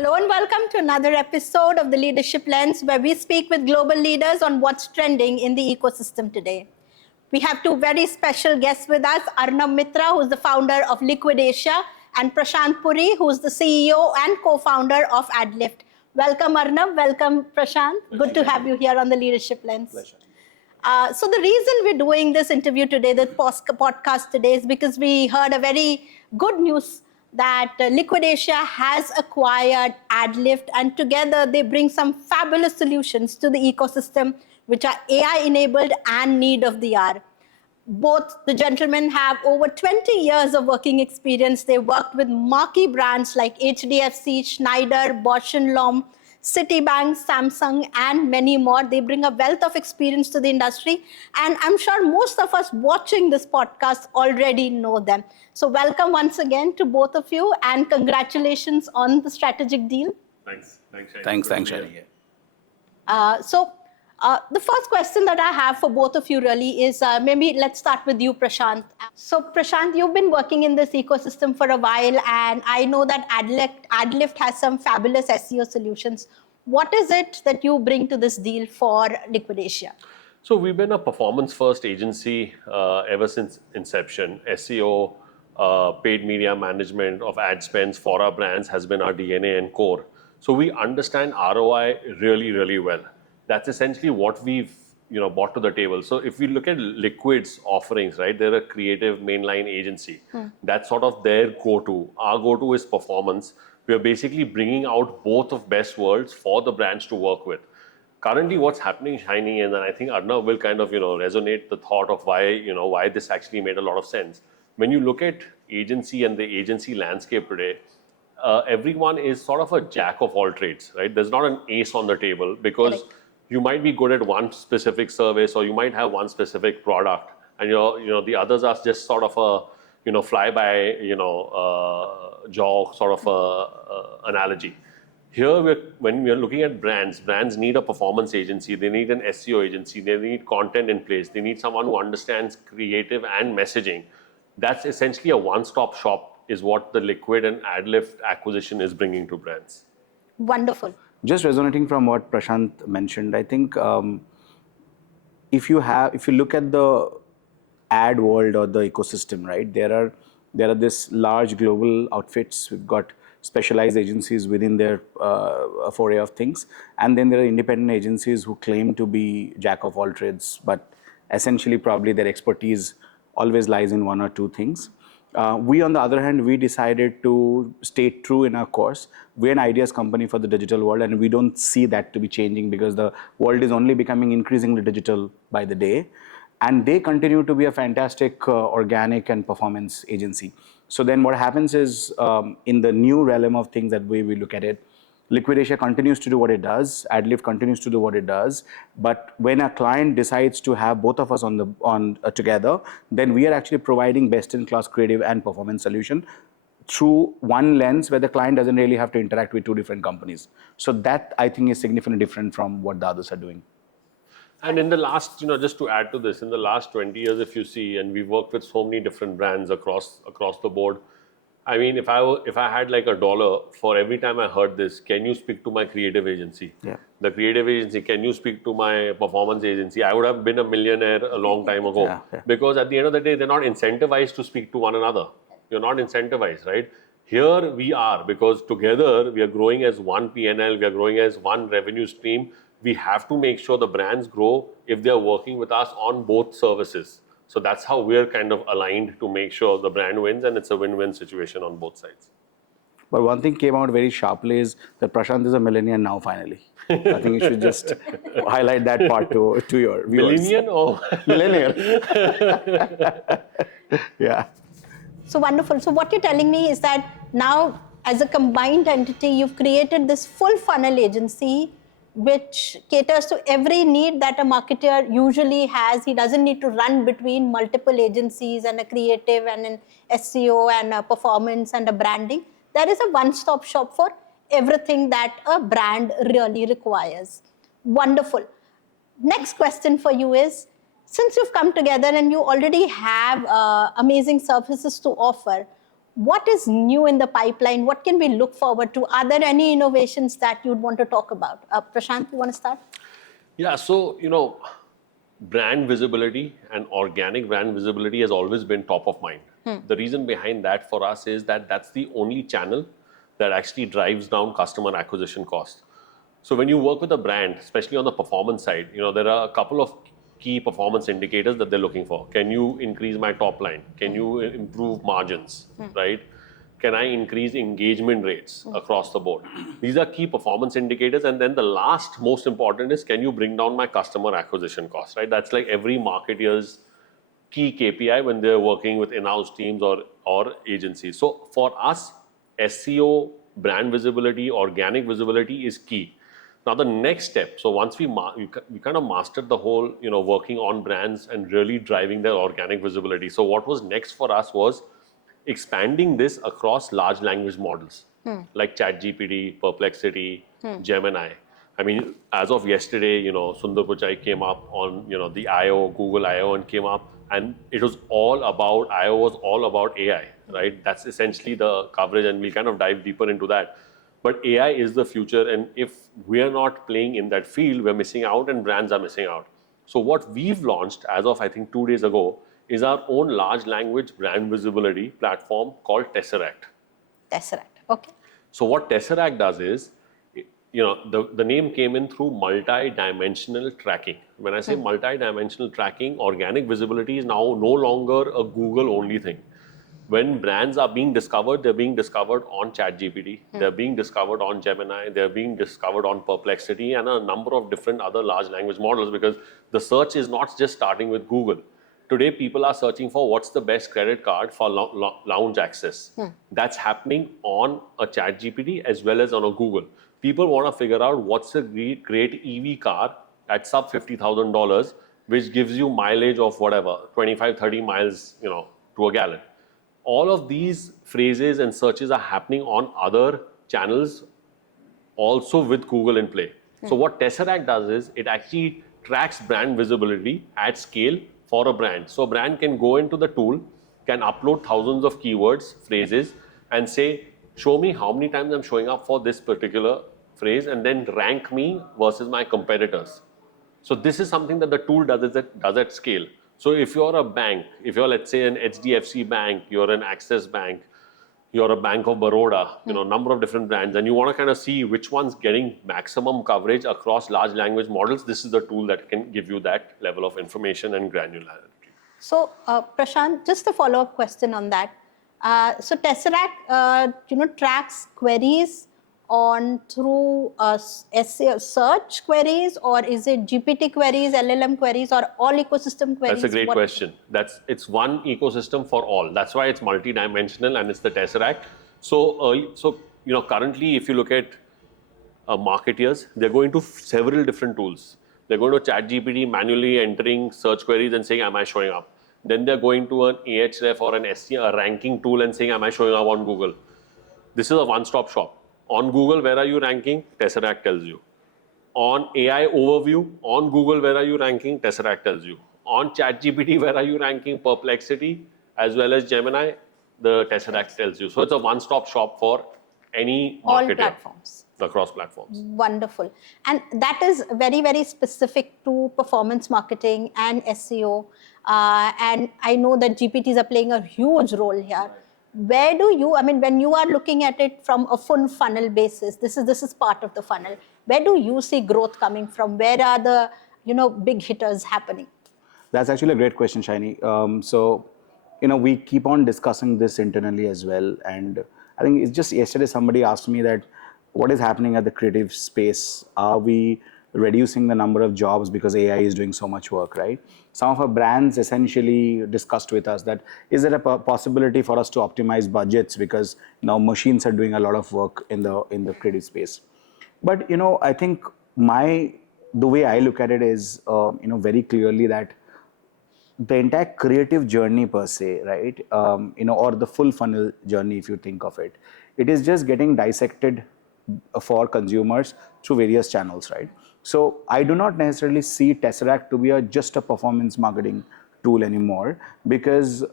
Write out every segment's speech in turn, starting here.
Hello and welcome to another episode of the Leadership Lens, where we speak with global leaders on what's trending in the ecosystem today. We have two very special guests with us, Arnab Mitra, who's the founder of LiqvdAsia, and Prashant Puri, who's the CEO and co-founder of AdLift. Welcome, Arnab. Welcome, Prashant. Good to have you here on the Leadership Lens. Pleasure. So the reason we're doing this interview today, the podcast today, is because we heard a very good news that LiqvdAsia has acquired AdLift, and together they bring some fabulous solutions to the ecosystem, which are AI-enabled and need of the hour. Both the gentlemen have over 20 years of working experience. They worked with marquee brands like HDFC, Schneider, Bosch & Lomb, Citibank, Samsung, and many more. They bring a wealth of experience to the industry, and I'm sure most of us watching this podcast already know them. So welcome once again to both of you, and congratulations on the strategic deal. Thanks, Shani. The first question that I have for both of you really is, maybe let's start with you, Prashant. So Prashant, you've been working in this ecosystem for a while, and I know that AdLift has some fabulous SEO solutions. What is it that you bring to this deal for LiqvdAsia? So we've been a performance-first agency ever since inception. SEO, paid media management of ad spends for our brands has been our DNA and core. So we understand ROI really, really well. That's essentially what we've brought to the table. So if we look at Liquid's offerings, right, they're a creative mainline agency. That's sort of their go-to. Our go-to is performance. We're basically bringing out both of best worlds for the brands to work with. Currently, what's happening, Shiny, and I think Arnab will kind of resonate the thought of why this actually made a lot of sense. When you look at agency and the agency landscape today, everyone is sort of a jack of all trades, right? There's not an ace on the table because you might be good at one specific service, or you might have one specific product, and the others are just sort of a fly-by jaw sort of analogy. Here, when we're looking at brands need a performance agency, they need an SEO agency, they need content in place, they need someone who understands creative and messaging. That's essentially a one-stop shop is what the Liqvid and AdLift acquisition is bringing to brands. Wonderful. Just resonating from what Prashant mentioned, I think if you look at the ad world or the ecosystem, right, there are this large global outfits. We've got specialized agencies within their foray of things, and then there are independent agencies who claim to be jack of all trades, but essentially probably their expertise always lies in one or two things. We, on the other hand, we decided to stay true in our course. We're an ideas company for the digital world, and we don't see that to be changing because the world is only becoming increasingly digital by the day. And they continue to be a fantastic organic and performance agency. So then what happens is, in the new realm of things, that way we look at it, LiqvdAsia continues to do what it does, AdLift continues to do what it does, but when a client decides to have both of us together, then we are actually providing best-in-class creative and performance solution through one lens where the client doesn't really have to interact with two different companies. So that, I think, is significantly different from what the others are doing. And in the last, just to add to this, in the last 20 years, if you see, and we've worked with so many different brands across the board, I mean, if I had like $1 for every time I heard this, can you speak to my creative agency? Yeah. The creative agency, can you speak to my performance agency? I would have been a millionaire a long time ago. Yeah. Because at the end of the day, they're not incentivized to speak to one another. You're not incentivized, right? Here we are, because together we are growing as one P&L, we are growing as one revenue stream. We have to make sure the brands grow if they're working with us on both services. So that's how we're kind of aligned to make sure the brand wins, and it's a win-win situation on both sides. But one thing came out very sharply is that Prashant is a millennial now, finally. I think you should just highlight that part to your viewers. Millennial or? Millennial. Yeah. So wonderful. So what you're telling me is that now, as a combined entity, you've created this full funnel agency which caters to every need that a marketer usually has. He doesn't need to run between multiple agencies and a creative and an SEO and a performance and a branding. There is a one-stop shop for everything that a brand really requires. Wonderful. Next question for you is, since you've come together and you already have amazing services to offer, what is new in the pipeline? What can we look forward to? Are there any innovations that you'd want to talk about? Prashant, you want to start? Yeah, so, brand visibility and organic brand visibility has always been top of mind. The reason behind that for us is that that's the only channel that actually drives down customer acquisition cost. So when you work with a brand, especially on the performance side, there are a couple of key performance indicators that they're looking for. Can you increase my top line? Can you improve margins, right? Can I increase engagement rates across the board? These are key performance indicators. And then the last most important is, can you bring down my customer acquisition costs, right? That's like every marketer's key KPI when they're working with in-house teams or agencies. So for us, SEO, brand visibility, organic visibility is key. Now the next step, so once we kind of mastered the whole, working on brands and really driving their organic visibility. So what was next for us was expanding this across large language models like ChatGPT, Perplexity, Gemini. I mean, as of yesterday, Sundar Pichai came up on, the I/O, Google I/O, and came up, and it was all about, I/O was all about AI, right? That's essentially the coverage, and we'll kind of dive deeper into that. But AI is the future, and if we're not playing in that field, we're missing out, and brands are missing out. So what we've launched as of, I think, 2 days ago, is our own large language brand visibility platform called Tesseract. Tesseract, okay. So what Tesseract does is, the name came in through multi-dimensional tracking. When I say multi-dimensional tracking, organic visibility is now no longer a Google-only thing. When brands are being discovered, they're being discovered on ChatGPT, they're being discovered on Gemini, they're being discovered on Perplexity, and a number of different other large language models, because the search is not just starting with Google. Today, people are searching for what's the best credit card for lounge access. That's happening on a ChatGPT as well as on a Google. People want to figure out what's a great EV car at sub $50,000, which gives you mileage of whatever, 25, 30 miles, to a gallon. All of these phrases and searches are happening on other channels also with Google in play. So what Tesseract does is, it actually tracks brand visibility at scale for a brand. So a brand can go into the tool, can upload thousands of keywords, phrases, and say, show me how many times I'm showing up for this particular phrase, and then rank me versus my competitors. So this is something that the tool does at scale. So if you're a bank, if you're, let's say, an HDFC bank, you're an Axis Bank, you're a Bank of Baroda, number of different brands, and you want to kind of see which one's getting maximum coverage across large language models, this is the tool that can give you that level of information and granularity. So, Prashant, just a follow-up question on that. So Tesseract, tracks queries on through SEO search queries, or is it GPT queries, LLM queries, or all ecosystem queries? That's a great question. It's one ecosystem for all. That's why it's multi-dimensional, and it's the Tesseract. So currently, if you look at marketeers, they're going to several different tools. They're going to ChatGPT, manually entering search queries and saying, am I showing up? Then they're going to an Ahref or an SEO, a ranking tool, and saying, am I showing up on Google? This is a one-stop shop. On Google, where are you ranking? Tesseract tells you. On AI overview, on Google, where are you ranking? Tesseract tells you. On ChatGPT, where are you ranking? Perplexity, as well as Gemini, the Tesseract tells you. So it's a one-stop shop for any marketer. All platforms. Across platforms. Wonderful. And that is very, very specific to performance marketing and SEO. And I know that GPTs are playing a huge role here. Where do you, when you are looking at it from a full funnel basis, this is part of the funnel. Where do you see growth coming from? Where are the, big hitters happening? That's actually a great question, Shiny. We keep on discussing this internally as well. And I think it's just yesterday somebody asked me that, what is happening at the creative space? Are we reducing the number of jobs because AI is doing so much work, right? Some of our brands essentially discussed with us that, is there a possibility for us to optimize budgets because now machines are doing a lot of work in the creative space? But, I think the way I look at it is, very clearly that the entire creative journey per se, right? Or the full funnel journey, if you think of it, it is just getting dissected for consumers through various channels, right? So I do not necessarily see Tesseract to be just a performance marketing tool anymore, because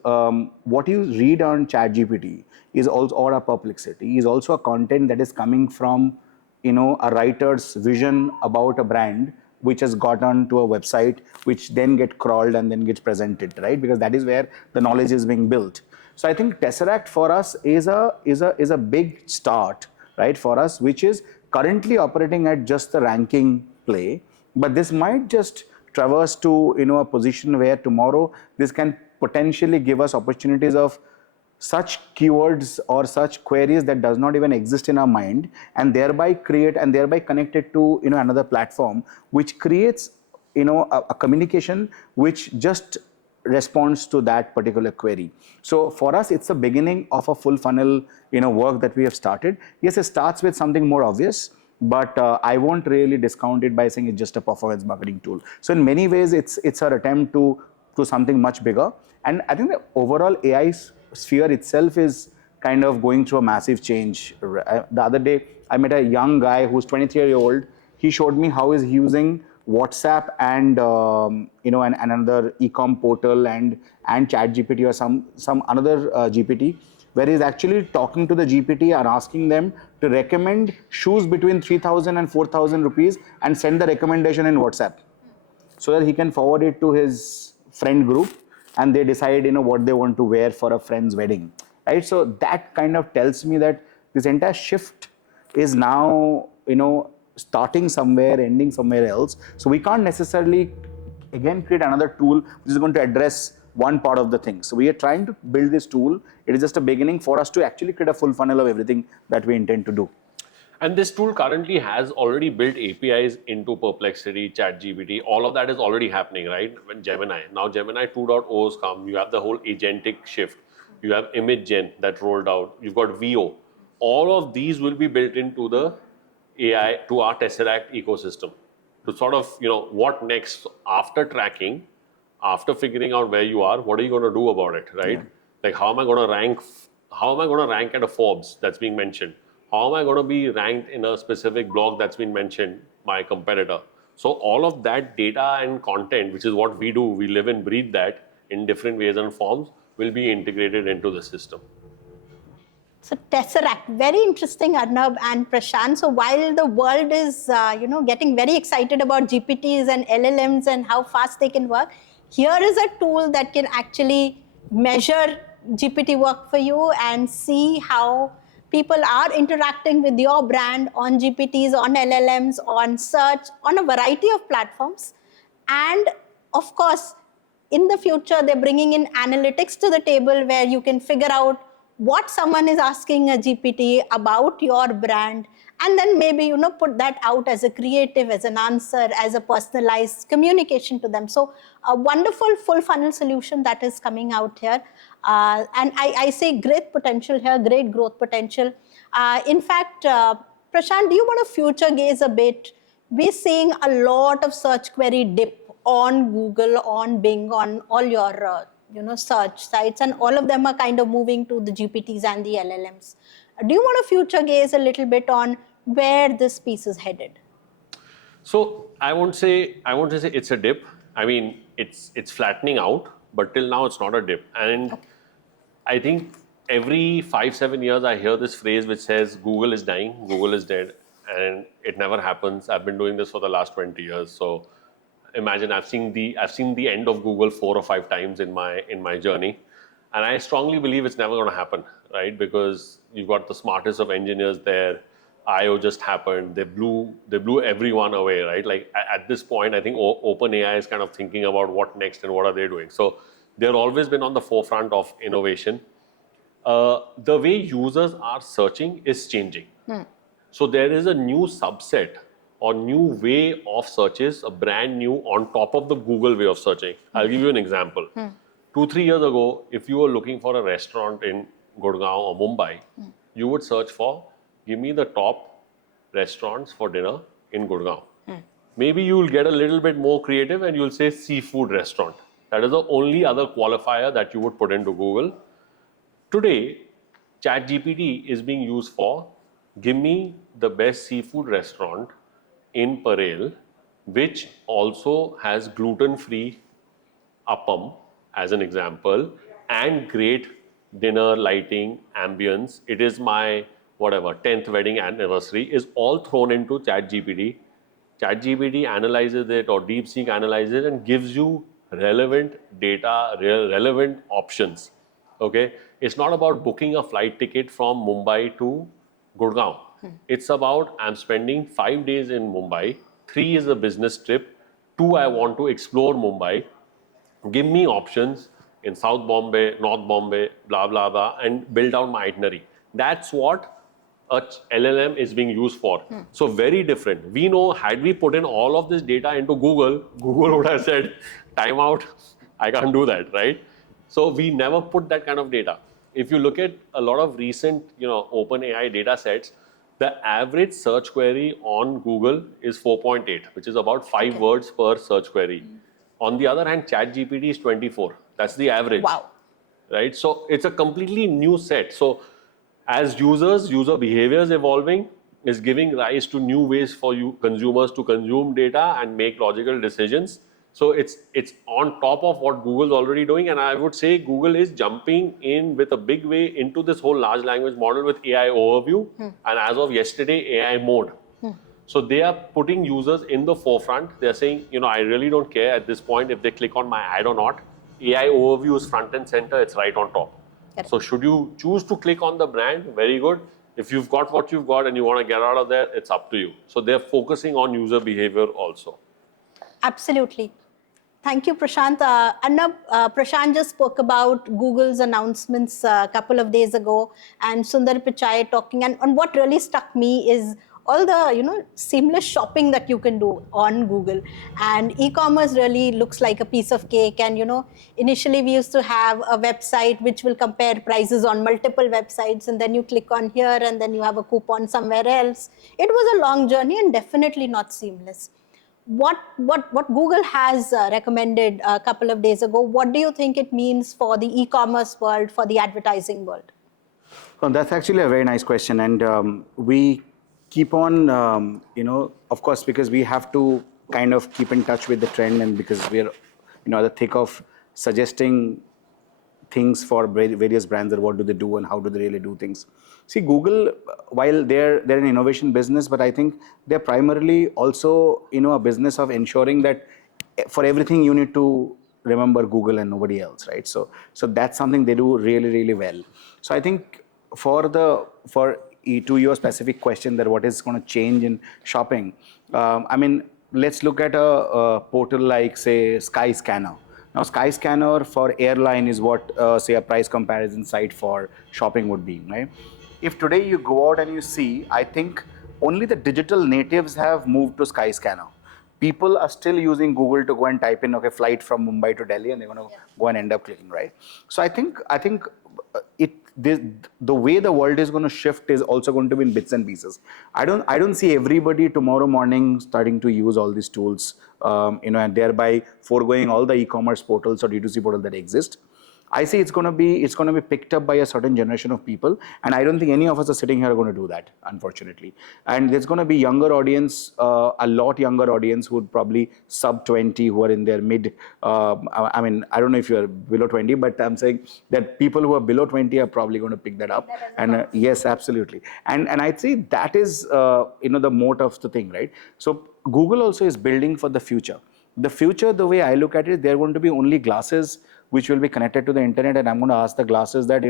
what you read on ChatGPT is also, or a Perplexity, is also a content that is coming from, a writer's vision about a brand, which has got onto a website, which then get crawled and then gets presented, right? Because that is where the knowledge is being built. So I think Tesseract for us is a big start, right, for us, which is currently operating at just the ranking play, but this might just traverse to a position where tomorrow this can potentially give us opportunities of such keywords or such queries that does not even exist in our mind, and thereby connect it to another platform, which creates a communication which just responds to that particular query. So for us, it's the beginning of a full funnel work that we have started. Yes, it starts with something more obvious, but I won't really discount it by saying it's just a performance marketing tool. So in many ways, it's our attempt to something much bigger. And I think the overall AI sphere itself is kind of going through a massive change. The other day, I met a young guy who's 23-year-old. He showed me how he's using WhatsApp and and another e-com portal and ChatGPT or some another GPT, where he's actually talking to the GPT and asking them to recommend shoes between 3,000 and 4,000 rupees and send the recommendation in WhatsApp, so that he can forward it to his friend group and they decide what they want to wear for a friend's wedding, right? So that kind of tells me that this entire shift is now starting somewhere, ending somewhere else. So we can't necessarily again create another tool which is going to address one part of the thing. So we are trying to build this tool. It is just a beginning for us to actually create a full funnel of everything that we intend to do. And this tool currently has already built APIs into Perplexity, ChatGPT. All of that is already happening, right? When Gemini. Now Gemini 2.0 has come. You have the whole agentic shift. You have image gen that rolled out. You've got VO. All of these will be built into the AI, to our Tesseract ecosystem. To sort of, what next after tracking, after figuring out where you are, what are you going to do about it, right? Yeah. Like how am I going to rank at a Forbes that's being mentioned? How am I going to be ranked in a specific blog that's been mentioned by a competitor? So all of that data and content, which is what we do, we live and breathe that in different ways and forms, will be integrated into the system. So Tesseract, very interesting, Arnab and Prashant. So while the world is, getting very excited about GPTs and LLMs and how fast they can work, here is a tool that can actually measure GPT work for you and see how people are interacting with your brand on GPTs, on LLMs, on search, on a variety of platforms. And of course, in the future, they're bringing in analytics to the table where you can figure out what someone is asking a GPT about your brand, and then maybe put that out as a creative, as an answer, as a personalized communication to them. So a wonderful full funnel solution that is coming out here, and I say great potential here, great growth potential. In fact, Prashant, do you want to future gaze a bit? We're seeing a lot of search query dip on Google, on Bing, on all your search sites, and all of them are kind of moving to the GPTs and the LLMs. Do you want to future gaze a little bit on where this piece is headed? So I won't say it's a dip. I mean, it's flattening out, but till now it's not a dip. And okay. I think every 5-7 years I hear this phrase which says Google is dying, Google is dead, and it never happens. I've been doing this for the last 20 years, so imagine I've seen the end of Google 4 or 5 times in my journey, and I strongly believe it's never going to happen, right? Because you've got the smartest of engineers there. I/O just happened. They blew everyone away, right? Like at this point, I think OpenAI is kind of thinking about what next and what are they doing. So they've always been on the forefront of innovation. The way users are searching is changing. So there is a new subset or new way of searches, a brand new on top of the Google way of searching. I'll give you an example. 2-3 years ago, if you were looking for a restaurant in Gurgaon or Mumbai, you would search for, give me the top restaurants for dinner in Gurgaon. Maybe you'll get a little bit more creative and you'll say seafood restaurant. That is the only other qualifier that you would put into Google. Today, ChatGPT is being used for, give me the best seafood restaurant in Parel, which also has gluten-free appam as an example, and great dinner, lighting, ambience. It is my, whatever, 10th wedding anniversary, is all thrown into ChatGPT. ChatGPT analyzes it, or DeepSeek analyzes it, and gives you relevant data, relevant options. Okay, it's not about booking a flight ticket from Mumbai to Gurgaon. It's about, I'm spending 5 days in Mumbai, 3 is a business trip, 2 I want to explore Mumbai. Give me options in South Bombay, North Bombay, blah, blah, blah, and build out my itinerary. That's what a LLM is being used for. So very different. We know, had we put in all of this data into Google, Google would have said, time out, I can't do that, right? So we never put that kind of data. If you look at a lot of recent, OpenAI data sets, the average search query on Google is 4.8, which is about 5 words per search query. On the other hand, ChatGPT is 24. That's the average. Wow. Right? So it's a completely new set. So as user behavior is evolving, is giving rise to new ways for you consumers to consume data and make logical decisions. So it's on top of what Google's already doing, and I would say Google is jumping in with a big way into this whole large language model with AI overview, and as of yesterday, AI mode. So they are putting users in the forefront. They're saying, I really don't care at this point if they click on my ad or not. AI overview is front and center, it's right on top. Correct. So should you choose to click on the brand, very good. If you've got what you've got and you want to get out of there, it's up to you. So they're focusing on user behavior also. Absolutely. Thank you, Prashant. Arnab, Prashant just spoke about Google's announcements a couple of days ago, and Sundar Pichai talking. And what really struck me is all the seamless shopping that you can do on Google. And e-commerce really looks like a piece of cake. And initially we used to have a website which will compare prices on multiple websites, and then you click on here and then you have a coupon somewhere else. It was a long journey and definitely not seamless. What Google has recommended a couple of days ago, what do you think it means for the e-commerce world, for the advertising world? Well, that's actually a very nice question. And we keep on, of course, because we have to kind of keep in touch with the trend, and because we're, at the thick of suggesting things for various brands, that what do they do and how do they really do things. See, Google, while they're an innovation business, but I think they're primarily also, a business of ensuring that for everything you need to remember Google and nobody else, right? So that's something they do really, really well. So I think to your specific question, that what is going to change in shopping, let's look at a portal like, say, Skyscanner. Now, Skyscanner for airline is what, say, a price comparison site for shopping would be, right? If today you go out and you see, I think only the digital natives have moved to Skyscanner. People are still using Google to go and type in, okay, flight from Mumbai to Delhi, and they're going to go and end up clicking, right? So I think the way the world is going to shift is also going to be in bits and pieces. I don't see everybody tomorrow morning starting to use all these tools, and thereby foregoing all the e-commerce portals or D2C portals that exist. I see it's going to be picked up by a certain generation of people, and I don't think any of us are sitting here going to do that, unfortunately. And there's going to be younger audience, a lot younger audience who would probably sub 20, who are in their mid. I don't know if you're below 20, but I'm saying that people who are below 20 are probably going to pick that up. And yes, absolutely. And I'd say that is the moat of the thing, right? So Google also is building for the future. The future, the way I look at it, they're going to be only glasses which will be connected to the internet, and I'm going to ask the glasses that,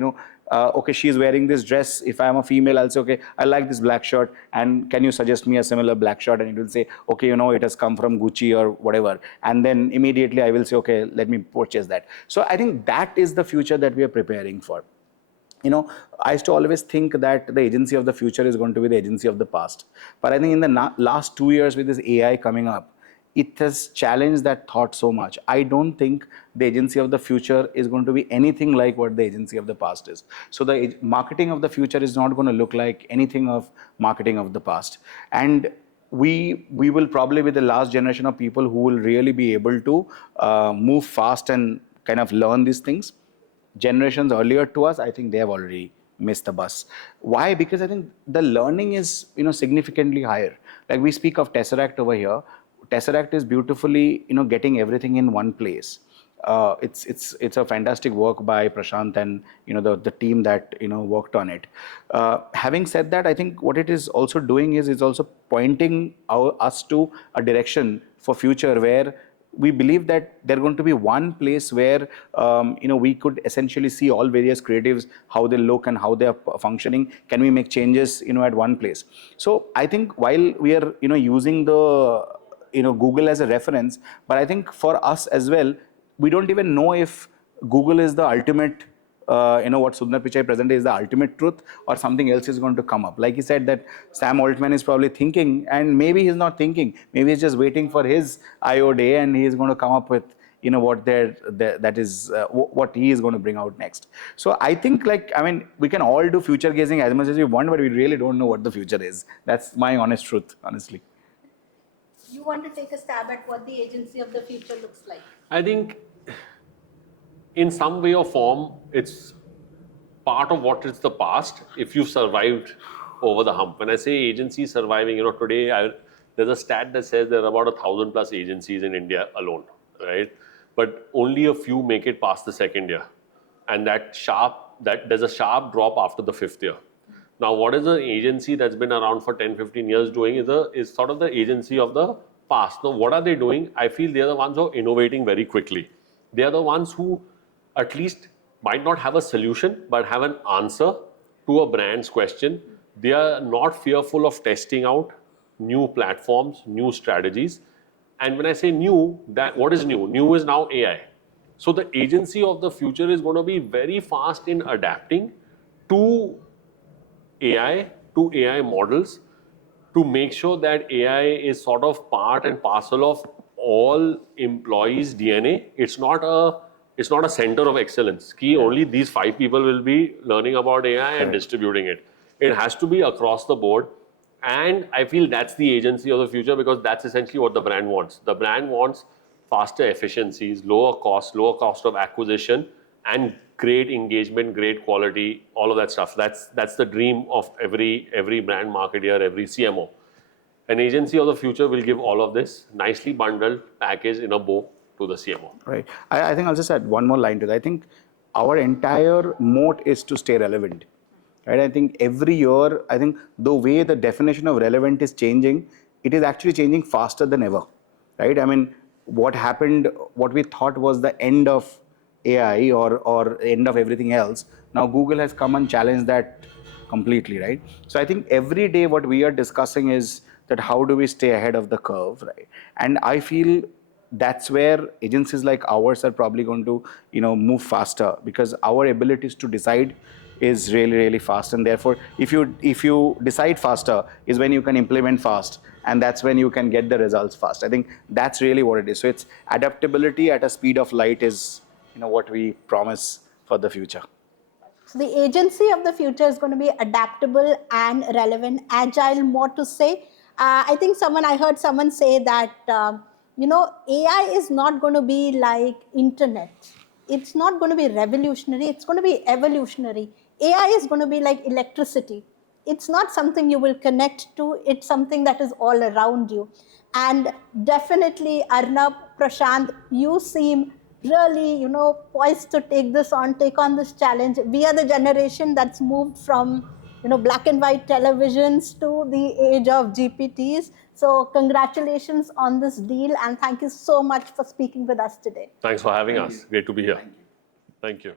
okay, she's wearing this dress. If I'm a female, I'll say, okay, I like this black shirt, and can you suggest me a similar black shirt? And it will say, okay, it has come from Gucci or whatever. And then immediately I will say, okay, let me purchase that. So I think that is the future that we are preparing for. I used to always think that the agency of the future is going to be the agency of the past. But I think in the last 2 years with this AI coming up, it has challenged that thought so much. I don't think the agency of the future is going to be anything like what the agency of the past is. So the marketing of the future is not going to look like anything of marketing of the past. And we will probably be the last generation of people who will really be able to move fast and kind of learn these things. Generations earlier to us, I think they have already missed the bus. Why? Because I think the learning is significantly higher. Like we speak of Tesseract over here. Tesseract is beautifully, getting everything in one place. it's a fantastic work by Prashant and the team that worked on it. Having said that, I think what it is also doing is it's also pointing us to a direction for future where we believe that there's going to be one place where we could essentially see all various creatives, how they look and how they are functioning. Can we make changes at one place? So I think while we are using the Google as a reference, but I think for us as well, we don't even know if Google is the ultimate, what Sundar Pichai presented is the ultimate truth, or something else is going to come up. Like he said that Sam Altman is probably thinking, and maybe he's not thinking. Maybe he's just waiting for his I/O day, and he's going to come up with what what he is going to bring out next. So I think we can all do future gazing as much as we want, but we really don't know what the future is. That's my honest truth, honestly. You want to take a stab at what the agency of the future looks like? I think in some way or form, it's part of what is the past if you've survived over the hump. When I say agency surviving, today there's a stat that says there are about 1,000 plus agencies in India alone, right? But only a few make it past the second year. And there's a sharp drop after the fifth year. Now, what is an agency that's been around for 10, 15 years doing is sort of the agency of the past. Now, what are they doing? I feel they're the ones who are innovating very quickly. They are the ones who at least might not have a solution, but have an answer to a brand's question. They are not fearful of testing out new platforms, new strategies. And when I say new, what is new? New is now AI. So the agency of the future is going to be very fast in adapting to AI models, to make sure that AI is sort of part and parcel of all employees' DNA. It's not a center of excellence. Only these 5 people will be learning about AI and distributing it. It has to be across the board. And I feel that's the agency of the future, because that's essentially what the brand wants. The brand wants faster efficiencies, lower cost of acquisition, and great engagement, great quality, all of that stuff. That's the dream of every brand marketer, every CMO. An agency of the future will give all of this nicely bundled, packaged in a bow to the CMO. Right. I think I'll just add one more line to that. I think our entire moat is to stay relevant. Right? I think every year, I think the way the definition of relevant is changing, it is actually changing faster than ever. Right? I mean, what we thought was the end of AI or end of everything else, now Google has come and challenged that completely, right? So I think every day what we are discussing is that how do we stay ahead of the curve, right? And I feel that's where agencies like ours are probably going to move faster, because our abilities to decide is really, really fast. And therefore, if you decide faster is when you can implement fast, and that's when you can get the results fast. I think that's really what it is. So it's adaptability at a speed of light is what we promise for the future. So the agency of the future is going to be adaptable and relevant, agile, more to say. I think I heard someone say that, AI is not going to be like internet. It's not going to be revolutionary. It's going to be evolutionary. AI is going to be like electricity. It's not something you will connect to. It's something that is all around you. And definitely, Arnab, Prashant, you seem really, poised to take on this challenge. We are the generation that's moved from, black and white televisions to the age of GPTs. So congratulations on this deal, and thank you so much for speaking with us today. Thanks for having us. Great to be here. Thank you. Thank you.